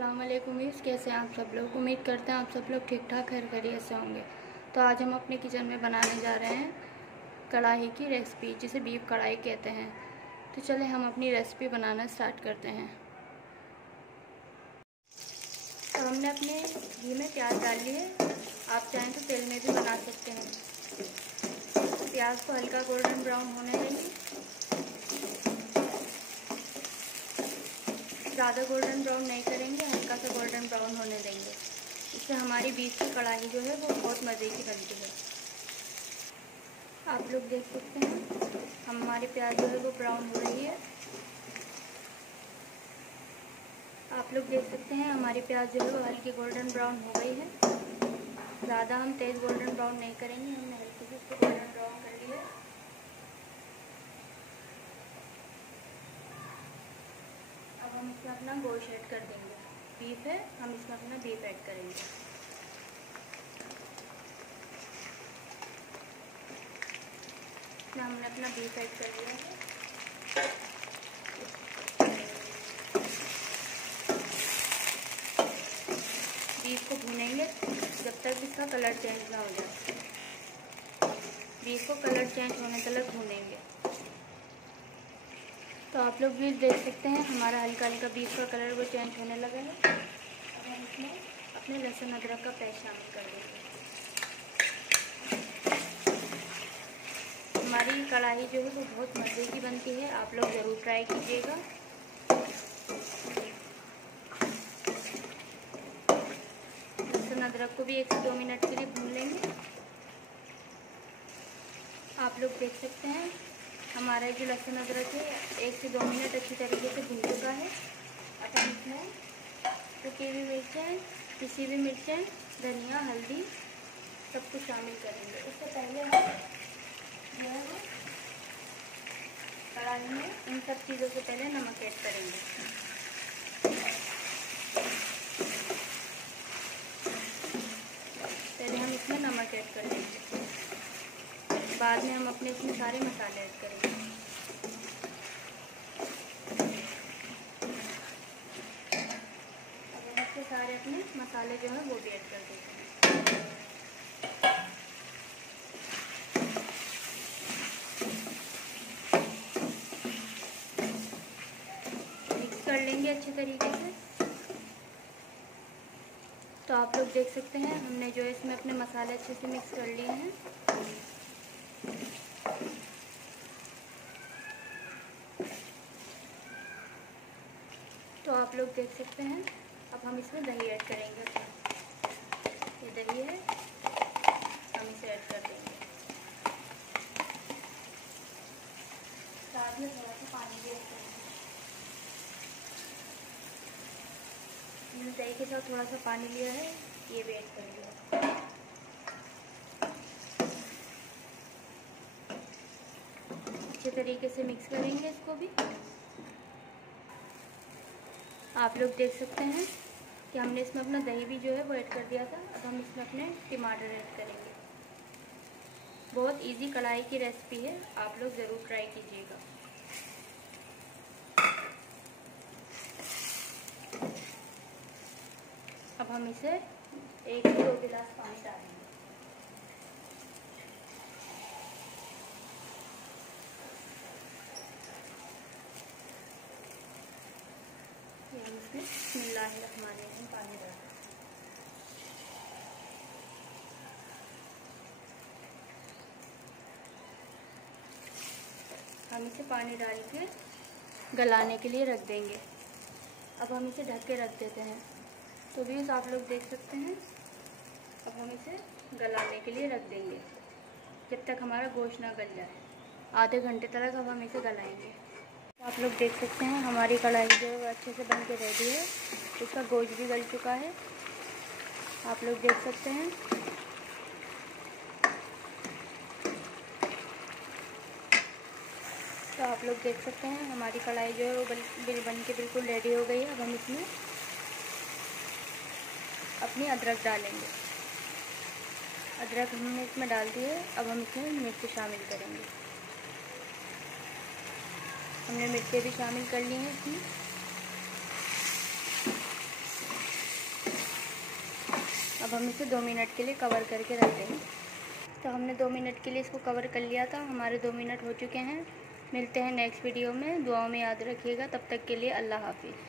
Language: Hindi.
अस्सलाम वालेकुम। कैसे हैं आप सब लोग? उम्मीद करते हैं आप सब लोग ठीक ठाक खैर खैरियत से होंगे। तो आज हम अपने किचन में बनाने जा रहे हैं कढ़ाई की रेसिपी, जिसे बीफ कढ़ाई कहते हैं। तो चले हम अपनी रेसिपी बनाना स्टार्ट करते हैं। तो हमने अपने घी में प्याज डाल लिए। आप चाहें तो तेल में भी बना सकते हैं। प्याज को हल्का गोल्डन ब्राउन होने देंगे। ज़्यादा गोल्डन ब्राउन नहीं करेंगे, हल्का सा गोल्डन ब्राउन होने देंगे। इससे हमारी बीफ की कढ़ाई जो है वो बहुत मज़े की बनती है। आप लोग देख सकते हैं हमारी प्याज जो है वो ब्राउन हो रही है। आप लोग देख सकते हैं हमारी प्याज जो है वो हल्की गोल्डन ब्राउन हो गई है। ज़्यादा हम तेज़ गोल्डन ब्राउन नहीं करेंगे, हमने हल्की सी इसको गोल्डन ब्राउन कर लिया। अब हम इसमें अपना गोश्त ऐड कर देंगे। बीफ है, हम इसमें अपना बीफ ऐड करेंगे। इसमें हमने अपना बीफ ऐड कर दिया है। बीफ को भूनेंगे जब तक इसका कलर चेंज ना हो जाए। बीफ को कलर चेंज होने तक भूनेंगे। तो आप लोग भी देख सकते हैं हमारा हल्का हल्का बीफ का कलर वो चेंज होने लगा है। अब हम इसमें अपने लहसुन अदरक का पेस्ट शामिल कर देंगे। हमारी कढ़ाई जो है वो बहुत मज़े की बनती है, आप लोग ज़रूर ट्राई कीजिएगा। लहसुन अदरक को भी 1 से 2 मिनट के लिए भून लेंगे। आप लोग देख सकते हैं हमारा जो लहसुन अदरक है 1 से 2 मिनट अच्छी तरीके से भून चुका है। अब हम इसमें कुटी हुई मिर्चें, पिसी हुई मिर्चें, धनिया, हल्दी सब कुछ शामिल करेंगे। उससे पहले हम जो है वो कढ़ाई में इन सब चीज़ों से पहले नमक ऐड करेंगे। पहले हम इसमें नमक ऐड कर देंगे, बाद में हम अपने इसमें सारे मसाले ऐड करेंगे। अब हम इसके सारे अपने मसाले जो है वो भी ऐड कर देते हैं। मिक्स कर लेंगे अच्छे तरीके से। तो आप लोग देख सकते हैं हमने जो है इसमें अपने मसाले अच्छे से मिक्स कर लिए हैं। तो आप लोग देख सकते हैं अब हम इसमें दही ऐड करेंगे। ये दही है, हम इसे ऐड कर देंगे। साथ में थोड़ा सा पानी भी ऐड करेंगे। मैंने दही के साथ थोड़ा सा पानी लिया है, ये भी ऐड कर दिया। अच्छे तरीके से मिक्स करेंगे इसको भी। आप लोग देख सकते हैं कि हमने इसमें अपना दही भी जो है वो ऐड कर दिया था। अब हम इसमें अपने टमाटर ऐड करेंगे। बहुत इजी कढ़ाई की रेसिपी है, आप लोग ज़रूर ट्राई कीजिएगा। अब हम इसे 1 से 2 गिलास पानी डालेंगे। हम इसमें बिस्मिल्लाहिर्रहमानिर्रहीम पानी डालें। हम इसे पानी डाल के गलाने के लिए रख देंगे। अब हम इसे ढक के रख देते हैं। तो व्यूअर्स आप लोग देख सकते हैं अब हम इसे गलाने के लिए रख देंगे जब तक हमारा गोश्त ना गल जाए। आधे घंटे तक अब हम इसे गलाएंगे। आप लोग देख सकते हैं हमारी कढ़ाई जो है अच्छे से बन के रेडी है। इसका गोश्त भी गल चुका है, आप लोग देख सकते हैं। तो आप लोग देख सकते हैं हमारी कढ़ाई जो है वो बन के बिल्कुल रेडी हो गई है। अब हम इसमें अपनी अदरक डालेंगे। अदरक हमने इसमें डाल दी है। अब हम इसमें मिर्च शामिल करेंगे। हमने मिर्चें भी शामिल कर ली हैं इसमें। अब हम इसे 2 मिनट के लिए कवर करके रख देंगे। तो हमने 2 मिनट के लिए इसको कवर कर लिया था। हमारे 2 मिनट हो चुके हैं। मिलते हैं नेक्स्ट वीडियो में। दुआओं में याद रखिएगा। तब तक के लिए अल्लाह हाफ़िज़।